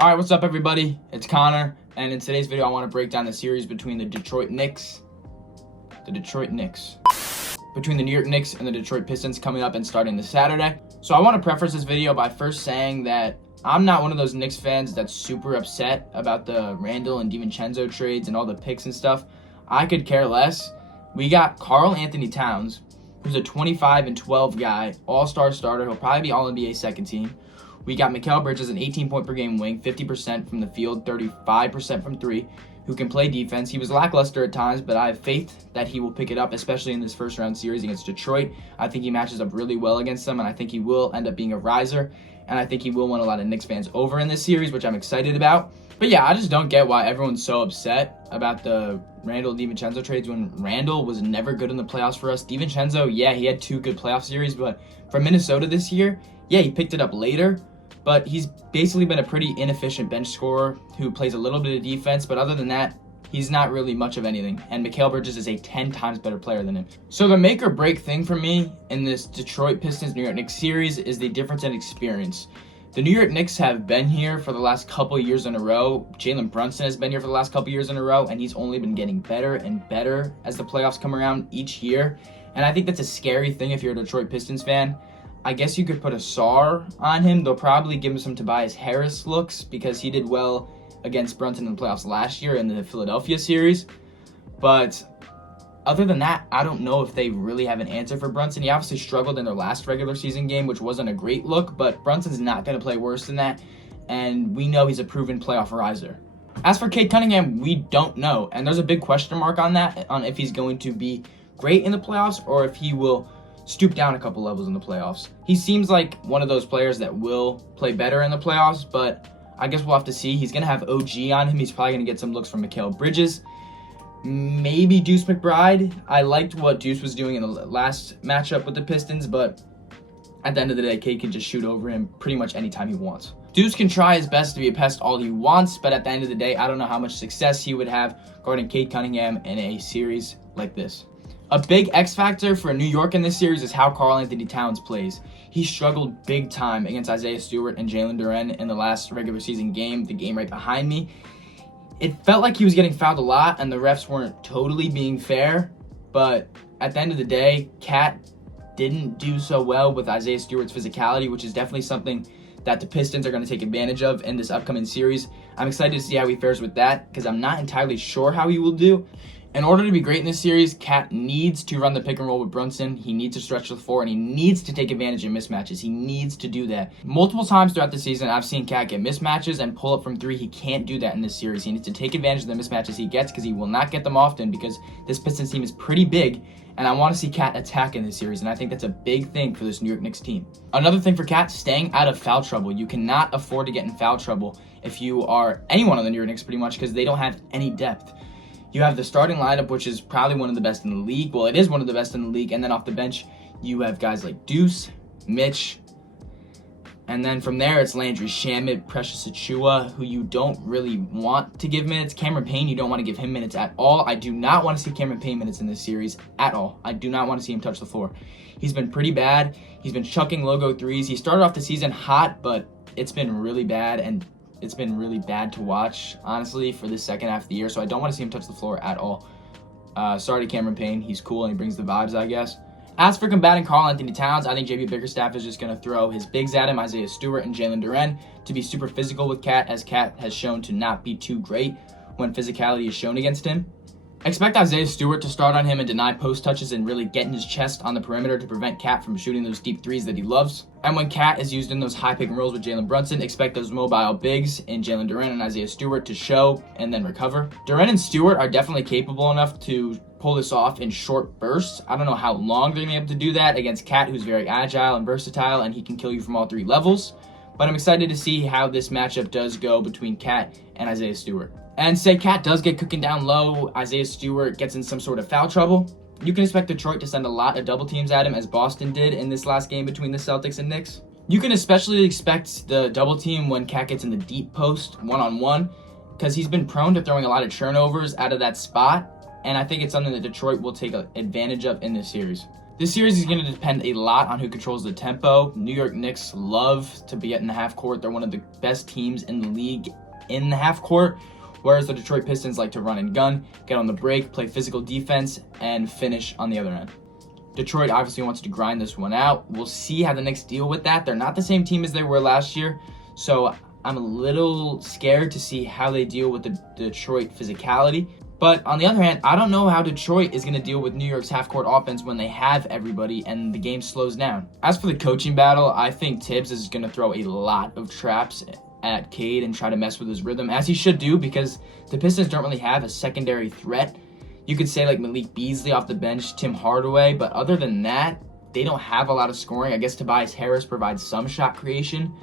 Alright, what's up everybody? It's Conor, and in today's video I want to break down the series between the between the New York Knicks and the Detroit Pistons coming up and starting this Saturday. So I want to preface this video by first saying that I'm not one of those Knicks fans that's super upset about the Randall and DiVincenzo trades and all the picks and stuff. I could care less. We got Karl-Anthony Towns, who's a 25-12 guy, all-star starter. He'll probably be All-NBA second team. We got Mikal Bridges, an 18-point-per-game wing, 50% from the field, 35% from three, who can play defense. He was lackluster at times, but I have faith that he will pick it up, especially in this first-round series against Detroit. I think he matches up really well against them, and I think he will end up being a riser, and I think he will win a lot of Knicks fans over in this series, which I'm excited about. But yeah, I just don't get why everyone's so upset about the Randall and DiVincenzo trades when Randall was never good in the playoffs for us. DiVincenzo, yeah, he had two good playoff series, but for Minnesota this year, yeah, he picked it up later. But he's basically been a pretty inefficient bench scorer who plays a little bit of defense, but other than that, he's not really much of anything. And Mikal Bridges is a 10 times better player than him. So the make or break thing for me in this Detroit Pistons New York Knicks series is the difference in experience. The New York Knicks have been here for the last couple years in a row. Jalen Brunson has been here for the last couple years in a row, and he's only been getting better and better as the playoffs come around each year. And I think that's a scary thing if you're a Detroit Pistons fan. I guess you could put a SAR on him. They'll probably give him some Tobias Harris looks because he did well against Brunson in the playoffs last year in the Philadelphia series. But other than that, I don't know if they really have an answer for Brunson. He obviously struggled in their last regular season game, which wasn't a great look, but Brunson's not going to play worse than that, and we know he's a proven playoff riser. As for Cade Cunningham, we don't know, and there's a big question mark on that, on if he's going to be great in the playoffs or if he will stoop down a couple levels in the playoffs. He seems like one of those players that will play better in the playoffs, but I guess we'll have to see. He's going to have OG on him. He's probably going to get some looks from Mikal Bridges. Maybe Deuce McBride. I liked what Deuce was doing in the last matchup with the Pistons, but at the end of the day, Cade can just shoot over him pretty much anytime he wants. Deuce can try his best to be a pest all he wants, but at the end of the day, I don't know how much success he would have guarding Cade Cunningham in a series like this. A big X factor for New York in this series is how Karl-Anthony Towns plays. He struggled big time against Isaiah Stewart and Jalen Duren in the last regular season game, the game right behind me. It felt like he was getting fouled a lot and the refs weren't totally being fair, but at the end of the day, Cat didn't do so well with Isaiah Stewart's physicality, which is definitely something that the Pistons are going to take advantage of in this upcoming series. I'm excited to see how he fares with that because I'm not entirely sure how he will do. In order to be great in this series, Cat needs to run the pick and roll with Brunson. He needs to stretch the floor, and he needs to take advantage of mismatches. He needs to do that. Multiple times throughout the season, I've seen Cat get mismatches and pull up from three. He can't do that in this series. He needs to take advantage of the mismatches he gets because he will not get them often because this Pistons team is pretty big, and I want to see Cat attack in this series, and I think that's a big thing for this New York Knicks team. Another thing for Cat, staying out of foul trouble. You cannot afford to get in foul trouble if you are anyone on the New York Knicks pretty much because they don't have any depth. You have the starting lineup, which is probably one of the best in the league. Well, it is one of the best in the league. And then off the bench, you have guys like Deuce, Mitch. And then from there, it's Landry Shamet, Precious Achiuwa, who you don't really want to give minutes. Cameron Payne, you don't want to give him minutes at all. I do not want to see Cameron Payne minutes in this series at all. I do not want to see him touch the floor. He's been pretty bad. He's been chucking logo threes. He started off the season hot, but it's been really bad. And it's been really bad to watch, honestly, for the second half of the year. So I don't want to see him touch the floor at all. Sorry to Cameron Payne. He's cool and he brings the vibes, I guess. As for combating Karl-Anthony Towns, I think JB Bickerstaff is just going to throw his bigs at him, Isaiah Stewart and Jalen Duren, to be super physical with Cat, as Cat has shown to not be too great when physicality is shown against him. Expect Isaiah Stewart to start on him and deny post touches and really get in his chest on the perimeter to prevent Cat from shooting those deep threes that he loves. And when Cat is used in those high pick and rolls with Jalen Brunson, expect those mobile bigs in Jalen Duren and Isaiah Stewart to show and then recover. Duren and Stewart are definitely capable enough to pull this off in short bursts. I don't know how long they're going to be able to do that against Cat, who's very agile and versatile, and he can kill you from all three levels. But I'm excited to see how this matchup does go between Cat and Isaiah Stewart. And say Cat does get cooking down low, Isaiah Stewart gets in some sort of foul trouble, you can expect Detroit to send a lot of double teams at him, as Boston did in this last game between the Celtics and Knicks. You can especially expect the double team when Cat gets in the deep post one-on-one, because he's been prone to throwing a lot of turnovers out of that spot, and I think it's something that Detroit will take advantage of in this series. This series is going to depend a lot on who controls the tempo. New York Knicks love to be in the half court. They're one of the best teams in the league in the half court, whereas the Detroit Pistons like to run and gun, get on the break, play physical defense, and finish on the other end. Detroit obviously wants to grind this one out. We'll see how the Knicks deal with that. They're not the same team as they were last year, so I'm a little scared to see how they deal with the Detroit physicality. But on the other hand, I don't know how Detroit is going to deal with New York's half-court offense when they have everybody and the game slows down. As for the coaching battle, I think Tibbs is going to throw a lot of traps at Cade and try to mess with his rhythm, as he should do, because the Pistons don't really have a secondary threat. You could say like Malik Beasley off the bench, Tim Hardaway, but other than that, they don't have a lot of scoring. I guess Tobias Harris provides some shot creation,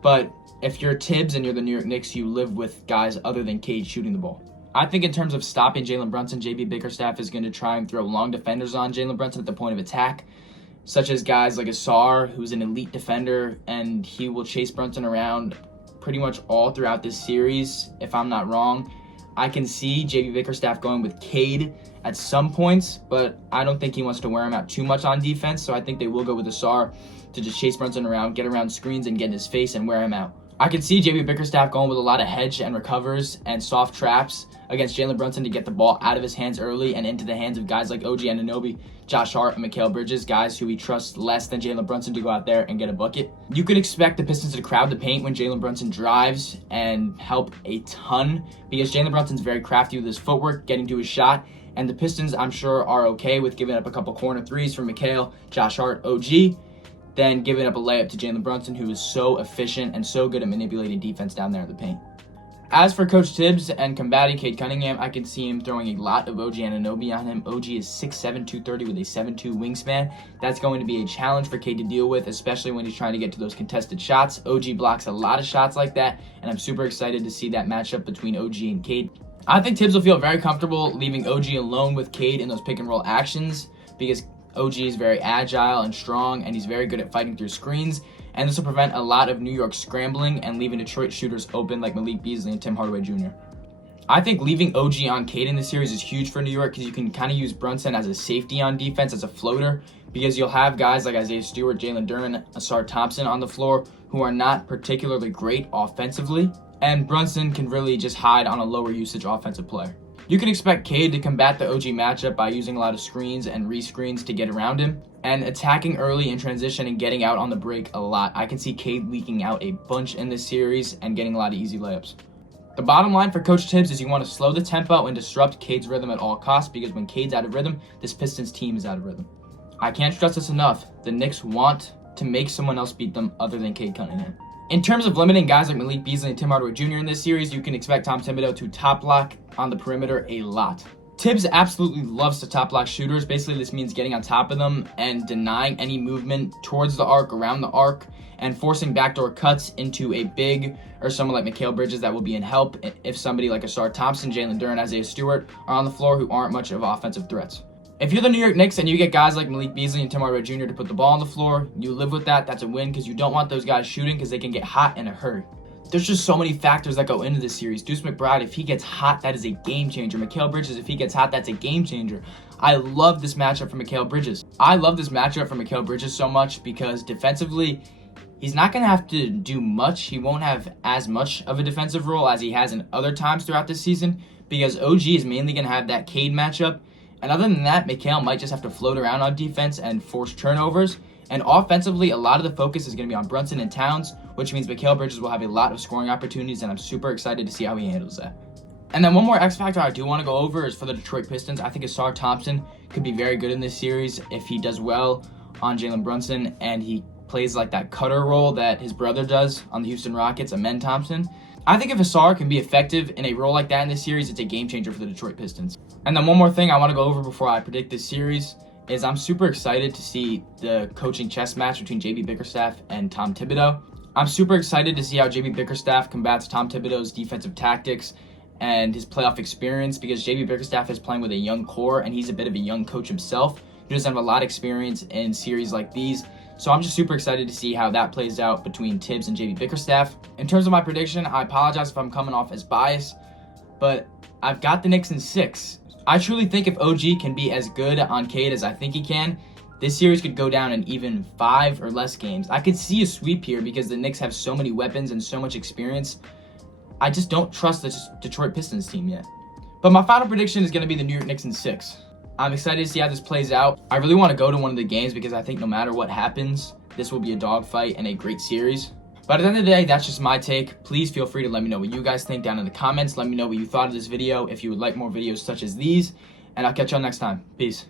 but if you're Tibbs and you're the New York Knicks, you live with guys other than Cade shooting the ball. I think in terms of stopping Jalen Brunson, JB Bickerstaff is going to try and throw long defenders on Jalen Brunson at the point of attack, such as guys like Asar, who's an elite defender, and he will chase Brunson around pretty much all throughout this series, if I'm not wrong. I can see JB Bickerstaff going with Cade at some points, but I don't think he wants to wear him out too much on defense, so I think they will go with Asar to just chase Brunson around, get around screens, and get in his face and wear him out. I could see JB Bickerstaff going with a lot of hedge and recovers and soft traps against Jalen Brunson to get the ball out of his hands early and into the hands of guys like OG Anunoby, Josh Hart, and Mikal Bridges, guys who he trusts less than Jalen Brunson to go out there and get a bucket. You could expect the Pistons to crowd the paint when Jalen Brunson drives and help a ton, because Jalen Brunson's very crafty with his footwork, getting to his shot, and the Pistons, I'm sure, are okay with giving up a couple corner threes from Mikal, Josh Hart, OG, then giving up a layup to Jalen Brunson, who is so efficient and so good at manipulating defense down there in the paint. As for Coach Tibbs and combating Cade Cunningham, I can see him throwing a lot of OG Anunoby on him. OG is 6'7", 230 with a 7'2" wingspan. That's going to be a challenge for Cade to deal with, especially when he's trying to get to those contested shots. OG blocks a lot of shots like that, and I'm super excited to see that matchup between OG and Cade. I think Tibbs will feel very comfortable leaving OG alone with Cade in those pick-and-roll actions, because OG is very agile and strong, and he's very good at fighting through screens, and this will prevent a lot of New York scrambling and leaving Detroit shooters open like Malik Beasley and Tim Hardaway Jr. I think leaving OG on Cade in this series is huge for New York, because you can kind of use Brunson as a safety on defense, as a floater, because you'll have guys like Isaiah Stewart, Jalen Duren, Asar Thompson on the floor who are not particularly great offensively, and Brunson can really just hide on a lower usage offensive player. You can expect Cade to combat the OG matchup by using a lot of screens and re-screens to get around him, and attacking early in transition and getting out on the break a lot. I can see Cade leaking out a bunch in this series and getting a lot of easy layups. The bottom line for Coach Tibbs is you want to slow the tempo and disrupt Cade's rhythm at all costs, because when Cade's out of rhythm, this Pistons team is out of rhythm. I can't stress this enough. The Knicks want to make someone else beat them other than Cade Cunningham. In terms of limiting guys like Malik Beasley and Tim Hardaway Jr. in this series, you can expect Tom Thibodeau to top lock on the perimeter a lot. Tibbs absolutely loves to top lock shooters. Basically, this means getting on top of them and denying any movement towards the arc, around the arc, and forcing backdoor cuts into a big or someone like Mikal Bridges that will be in help if somebody like Asar Thompson, Jalen Duren, Isaiah Stewart are on the floor who aren't much of offensive threats. If you're the New York Knicks and you get guys like Malik Beasley and Tim Hardaway Jr. to put the ball on the floor, you live with that. That's a win, because you don't want those guys shooting, because they can get hot in a hurry. There's just so many factors that go into this series. Deuce McBride, if he gets hot, that is a game changer. Mikal Bridges, if he gets hot, that's a game changer. I love this matchup for Mikal Bridges. I love this matchup for Mikal Bridges so much because defensively, he's not going to have to do much. He won't have as much of a defensive role as he has in other times throughout this season, because OG is mainly going to have that Cade matchup. And other than that, Mikal might just have to float around on defense and force turnovers. And offensively, a lot of the focus is going to be on Brunson and Towns, which means Mikal Bridges will have a lot of scoring opportunities, and I'm super excited to see how he handles that. And then one more X factor I do want to go over is for the Detroit Pistons. I think Asar Thompson could be very good in this series if he does well on Jalen Brunson and he plays like that cutter role that his brother does on the Houston Rockets, Amen Thompson. I think if Asar can be effective in a role like that in this series, it's a game changer for the Detroit Pistons. And then one more thing I want to go over before I predict this series is I'm super excited to see the coaching chess match between JB Bickerstaff and Tom Thibodeau. I'm super excited to see how JB Bickerstaff combats Tom Thibodeau's defensive tactics and his playoff experience, because JB Bickerstaff is playing with a young core and he's a bit of a young coach himself. He doesn't have a lot of experience in series like these. So I'm just super excited to see how that plays out between Tibbs and JB Bickerstaff. In terms of my prediction, I apologize if I'm coming off as biased, but I've got the Knicks in 6. I truly think if OG can be as good on Cade as I think he can, this series could go down in even 5 or less games. I could see a sweep here because the Knicks have so many weapons and so much experience. I just don't trust the Detroit Pistons team yet. But my final prediction is going to be the New York Knicks in 6. I'm excited to see how this plays out. I really want to go to one of the games because I think no matter what happens, this will be a dogfight and a great series. But at the end of the day, that's just my take. Please feel free to let me know what you guys think down in the comments. Let me know what you thought of this video, if you would like more videos such as these. And I'll catch y'all next time. Peace.